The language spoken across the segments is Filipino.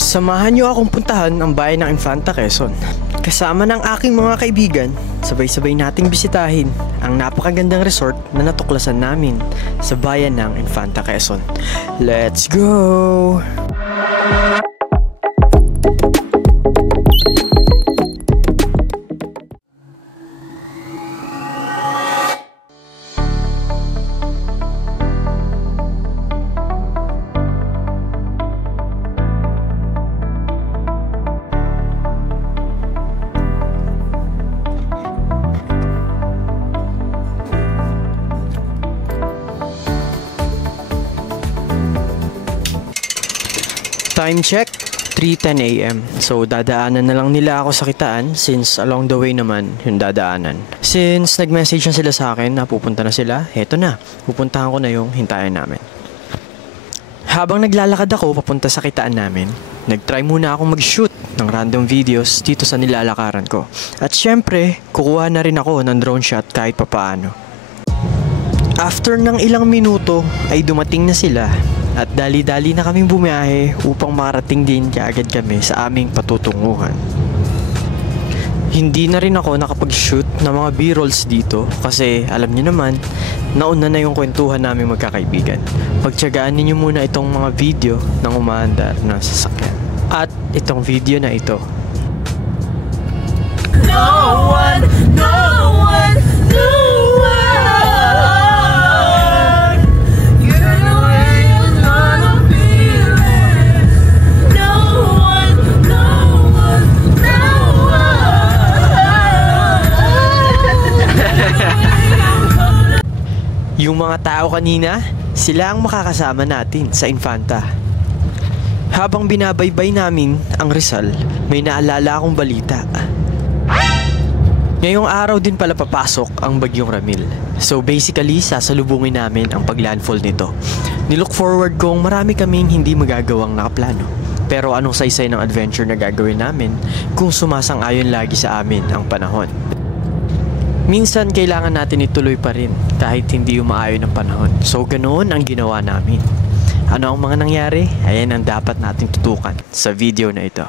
Samahan niyo akong puntahan ang bayan ng Infanta, Quezon. Kasama ng aking mga kaibigan, sabay-sabay nating bisitahin ang napakagandang resort na natuklasan namin sa bayan ng Infanta, Quezon. Let's go! Time check, 3:10 AM. So dadaanan na lang nila ako sa Kitaan since along the way naman yung dadaanan. Since nag-message na sila sa akin na pupunta na sila, heto na, pupuntahan ko na yung hintayan namin. Habang naglalakad ako papunta sa Kitaan namin, nag-try muna akong mag-shoot ng random videos dito sa nilalakaran ko. At syempre, kukuha na rin ako ng drone shot kahit papaano. After ng ilang minuto ay dumating na sila. At dali-dali na kaming bumiyahe upang makarating din kaagad kami sa aming patutunguhan. Hindi na rin ako nakapag-shoot ng mga B-rolls dito kasi alam niyo naman, nauna na yung kwentuhan namin magkakaibigan. Pagtiyagaan niyo muna itong mga video ng umaandar na sasakyan. At itong video na ito. No one, no one, no one. Yung mga tao kanina, sila ang makakasama natin sa Infanta. Habang binabaybay namin ang Rizal, may naalala akong balita. Ngayong araw din pala papasok ang Bagyong Ramil. So basically, sasalubungin namin ang paglandfall nito. Nilook forward kong marami kaming hindi magagawang nakaplano. Pero anong saysay ng adventure na gagawin namin kung sumasang-ayon lagi sa amin ang panahon? Minsan kailangan natin ituloy pa rin kahit hindi umaayon ang panahon. So ganoon ang ginawa namin. Ano ang mga nangyari? Ayan ang dapat nating tutukan sa video na ito.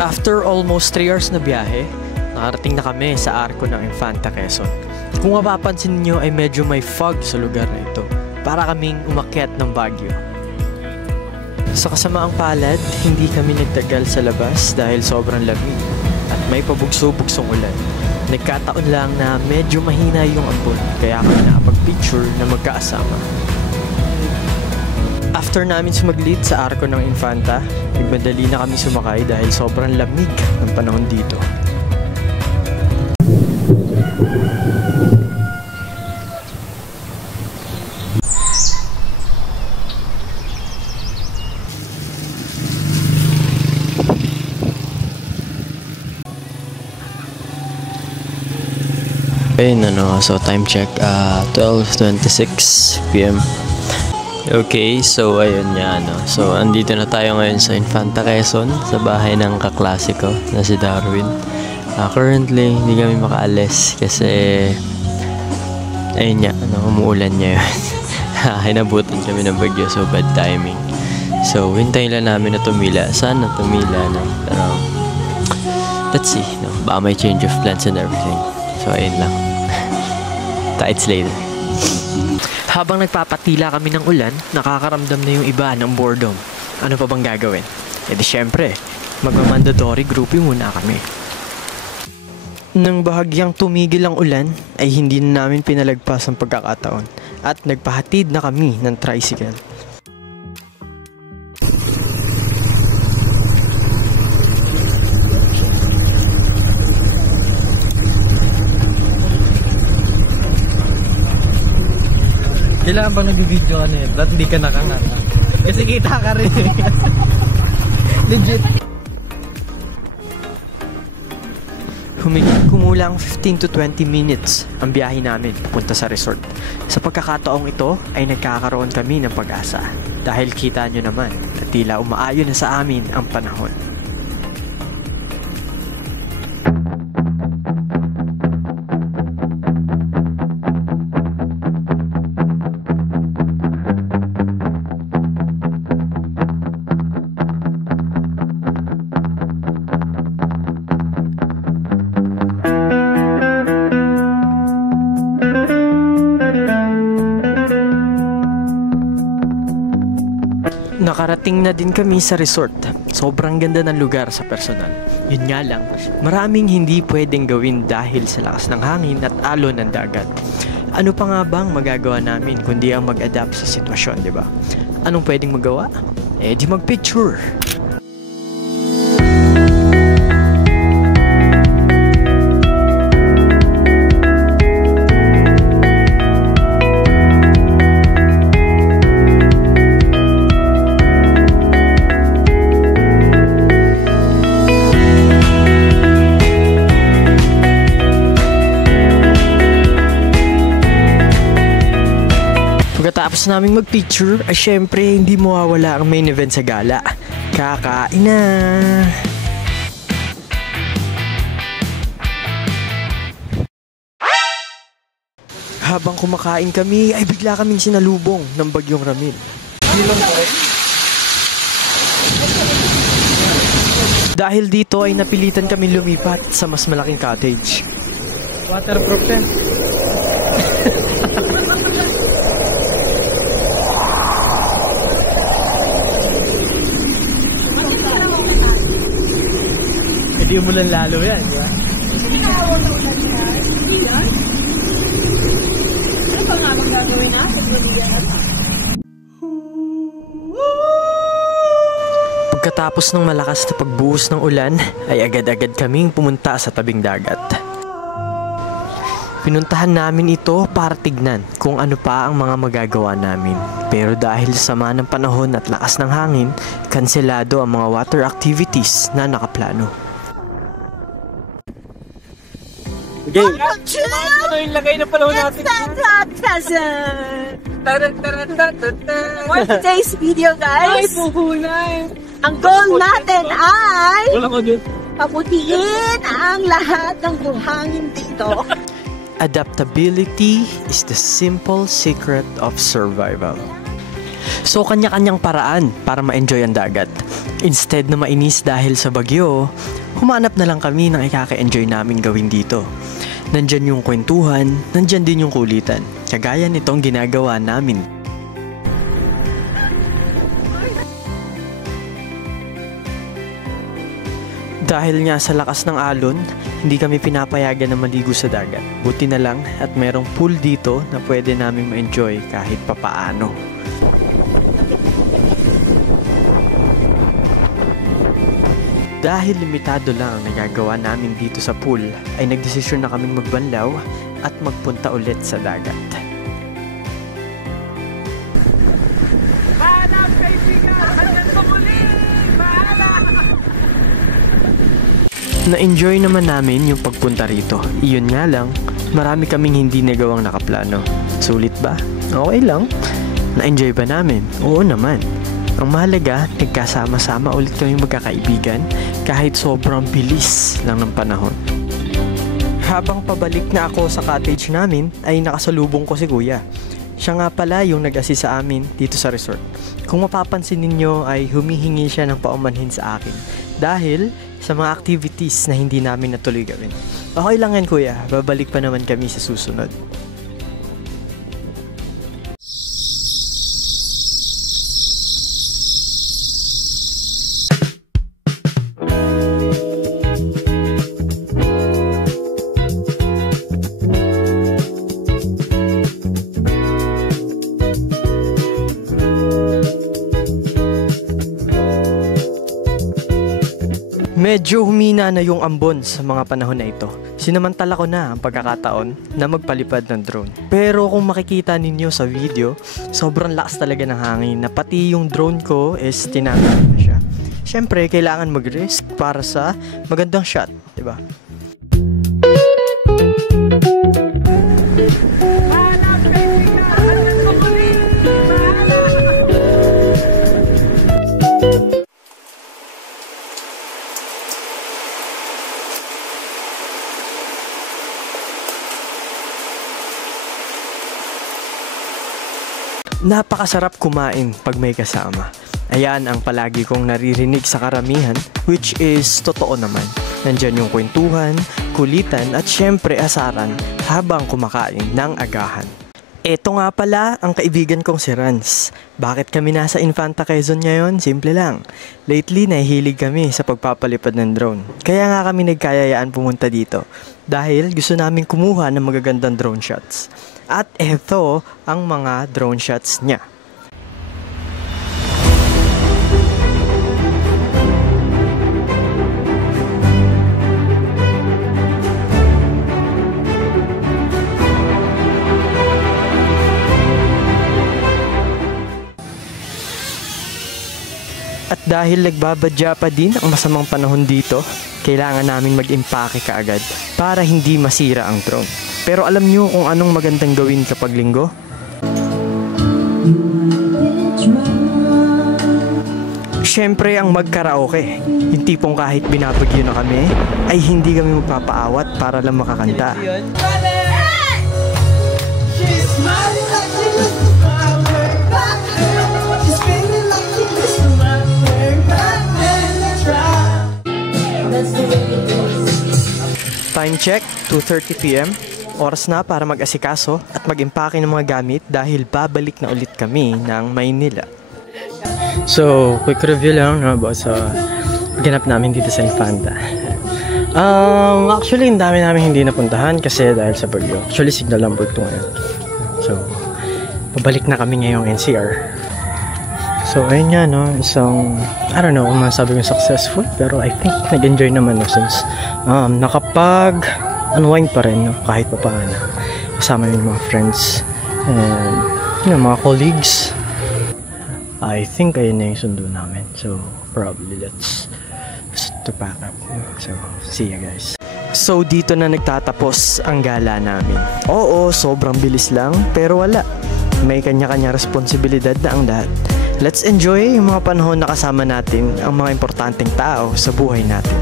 After almost 3 hours na biyahe, nakarating na kami sa arko ng Infanta, Quezon. Kung mapapansin niyo ay medyo may fog sa lugar na ito. Para kaming umakyat ng Baguio. Sa kasamaang palad, hindi kami nagtagal sa labas dahil sobrang lamig at may pabugso-bugsong ulan. Nagkataon lang na medyo mahina yung ambon kaya kami nakapag-picture na magkaasama. After namin sumaglit sa arko ng Infanta, nagmadali na kami sumakay dahil sobrang lamig ng panahon dito. Ayun, so time check, 12:26 PM. Okay, so ayun nga, so andito na tayo ngayon sa Infanta, Quezon, sa bahay ng kaklase ko na si Darwin. Currently, hindi kami makaalis kasi ayun nga, umuulan niya yun. Hinabutan kami ng bagyo, so bad timing. So hintayin lang namin na tumila. Sana tumila na, pero let's see, baka may change of plans and everything. So ayun lang. Tights later. Habang nagpapatila kami ng ulan, nakakaramdam na yung iba ng boredom. Ano pa bang gagawin? E di syempre, magmamandatory grouping muna kami. Nang bahagyang tumigil ang ulan, ay hindi na namin pinalagpas ang pagkakataon at nagpahatid na kami ng tricycle. Kailangan bang nag-video ka na yun? Ba't hindi ka nakanganga? Kasi kita ka rin. Legit. Kumulang 15 to 20 minutes ang biyahe namin papunta sa resort. Sa pagkakataong ito ay nagkakaroon kami ng pag-asa. Dahil kita nyo naman na tila umaayon na sa amin ang panahon. Nakarating na din kami sa resort. Sobrang ganda ng lugar sa personal. Yun nga lang, maraming hindi pwedeng gawin dahil sa lakas ng hangin at alon ng dagat. Ano pa nga bang magagawa namin kundi ang mag-adapt sa sitwasyon, di ba? Anong pwedeng magawa? Eh di mag-picture! Pagkatapos naming mag-picture, ay syempre hindi mawawala ang main event sa gala. Kakain na! Habang kumakain kami, ay bigla kaming sinalubong ng bagyong Ramil. Dahil dito ay napilitan kami lumipat sa mas malaking cottage. Waterproof yan. Hindi mo lang lalo yan, di ba? Ano pa nga magagawin natin? Pagkatapos ng malakas na pagbuhos ng ulan, ay agad-agad kaming pumunta sa tabing dagat. Pinuntahan namin ito para tignan kung ano pa ang mga magagawa namin. Pero dahil sa sama ng panahon at lakas ng hangin, kanselado ang mga water activities na nakaplano. Okay. Ano yung lagay na panahon natin? For today's video, guys, ang goal natin ay Wala ko dun. paputiin ang lahat ng buhangin dito. Adaptability is the simple secret of survival. So kanya-kanyang paraan para ma-enjoy ang dagat. Instead na mainis dahil sa bagyo, humanap na lang kami ng ikaka-enjoy namin gawin dito. Nandyan yung kwentuhan, nandyan din yung kulitan. Kagaya nitong ginagawa namin. Dahil nga sa lakas ng alon, hindi kami pinapayagan na maligo sa dagat. Buti na lang at merong pool dito na pwede namin ma-enjoy kahit papaano. Dahil limitado lang ang nagagawa namin dito sa pool, ay nagdesisyon na kaming magbanlaw at magpunta ulit sa dagat. Paalam, kaibigan! Hanggang sa muli! Paalam! Na-enjoy naman namin yung pagpunta rito. Iyon nga lang, marami kaming hindi nagawang nakaplano. Sulit ba? Okay lang. Na-enjoy ba namin? Oo naman. Ang mahalaga, nagkasama-sama ulit kami magkakaibigan kahit sobrang bilis lang ng panahon. Habang pabalik na ako sa cottage namin, ay nakasalubong ko si Kuya. Siya nga pala yung nag-assist sa amin dito sa resort. Kung mapapansin ninyo ay humihingi siya ng paumanhin sa akin dahil sa mga activities na hindi namin natuloy gawin. Okay lang yan, Kuya. Babalik pa naman kami sa susunod. Medyo humina na yung ambon sa mga panahon na ito. Sinamantala ko na ang pagkakataon na magpalipad ng drone. Pero kung makikita ninyo sa video, sobrang lakas talaga ng hangin na pati yung drone ko is tinanggal na siya. Siyempre, kailangan mag-risk para sa magandang shot, di ba? Napakasarap kumain pag may kasama. Ayan ang palagi kong naririnig sa karamihan, which is totoo naman. Nandyan yung kwentuhan, kulitan at syempre asaran habang kumakain ng agahan. Eto nga pala ang kaibigan kong si Rans. Bakit kami nasa Infanta Quezon ngayon? Simple lang. Lately, nahihilig kami sa pagpapalipad ng drone. Kaya nga kami nagkayayaan pumunta dito. Dahil gusto namin kumuha ng magagandang drone shots. At eto ang mga drone shots niya. At dahil nagbabadya pa din ang masamang panahon dito, kailangan namin mag-impake kaagad para hindi masira ang drone. Pero alam nyo kung anong magandang gawin kapag linggo? Siyempre ang magkaraoke. Yung tipong kahit binabagyo na kami, ay hindi kami magpapaawat para lang makakanta. Time check, 2:30 PM. Oras na para mag-asikaso at mag-impake ng mga gamit dahil babalik na ulit kami ng Maynila. So, quick review lang about sa ganap namin dito sa Infanta. Actually, ang dami namin hindi napuntahan kasi dahil sa bagyo. Actually, signal lang ito ngayon. So, pabalik na kami ngayong NCR. So, ayun nga, no, isang, I don't know kung masabi ko successful, pero I think nag-enjoy naman, no, since nakapag-unwind pa rin, no, kahit pa paano. Kasama yung mga friends and, you know, mga colleagues. I think ayun na yung sundo namin. So, probably let's to pack up. So, see you guys. So, dito na nagtatapos ang gala namin. Oo, sobrang bilis lang, pero wala. May kanya-kanya responsibilidad na ang lahat. Let's enjoy yung mga panahon na kasama natin ang mga importanteng tao sa buhay natin.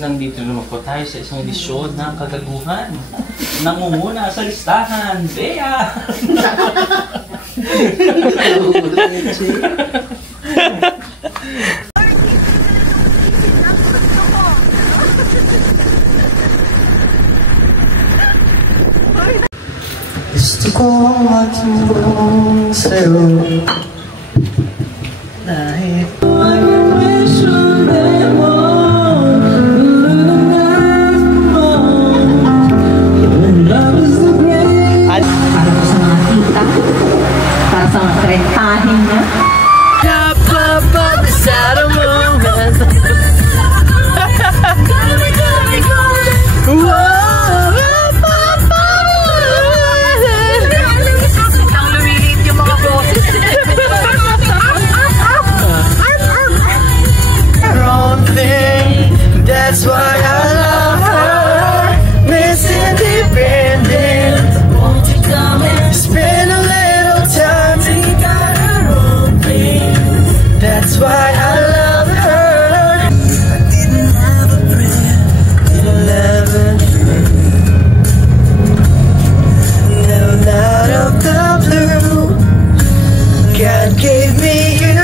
Nandito naman po tayo sa isang edisyon ng kagaguhan. Nangunguna sa listahan, Bea! Gusto ko matulong sa'yo dahil para sa mga trentahin niya. Nang lumilit yung mga boses. wrong thing, that's why I love her. Miss Independent, won't you come and spend a little time? She got her own thing, that's why I love her. I didn't have a prayer, didn't have a dream. Now out of the blue, God gave me you.